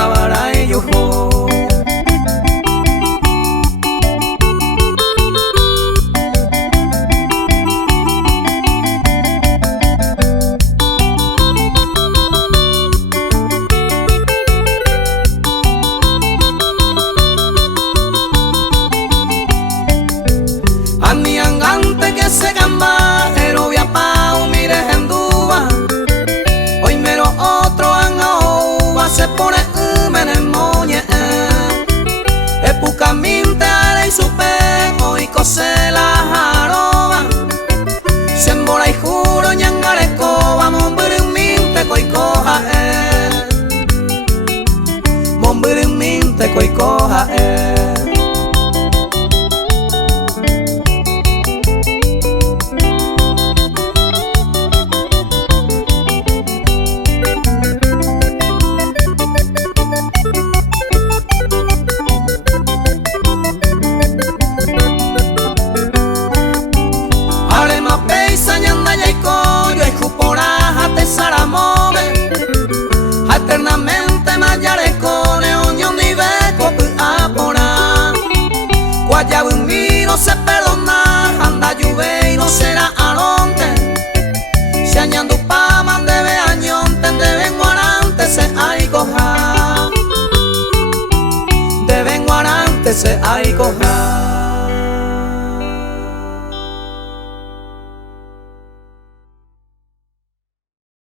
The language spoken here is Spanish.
abara ellos. Aniangante que se gamba, erovia pao, mire hendúa. Hoy mero otro anaúa, se pone en moñe. Epucaminte ale y supe, hoy cose la jaroba. Se embora y juro ñangareco, vamos minte coicoja. Minte coicoja. Eternamente mayareco, neoño ni beco, apora. Guayabun miro se perdona, anda lluve y no será alonte. Si añando pa man debe añonte, deben guarante se hay coja. Deben guarante se hay coja.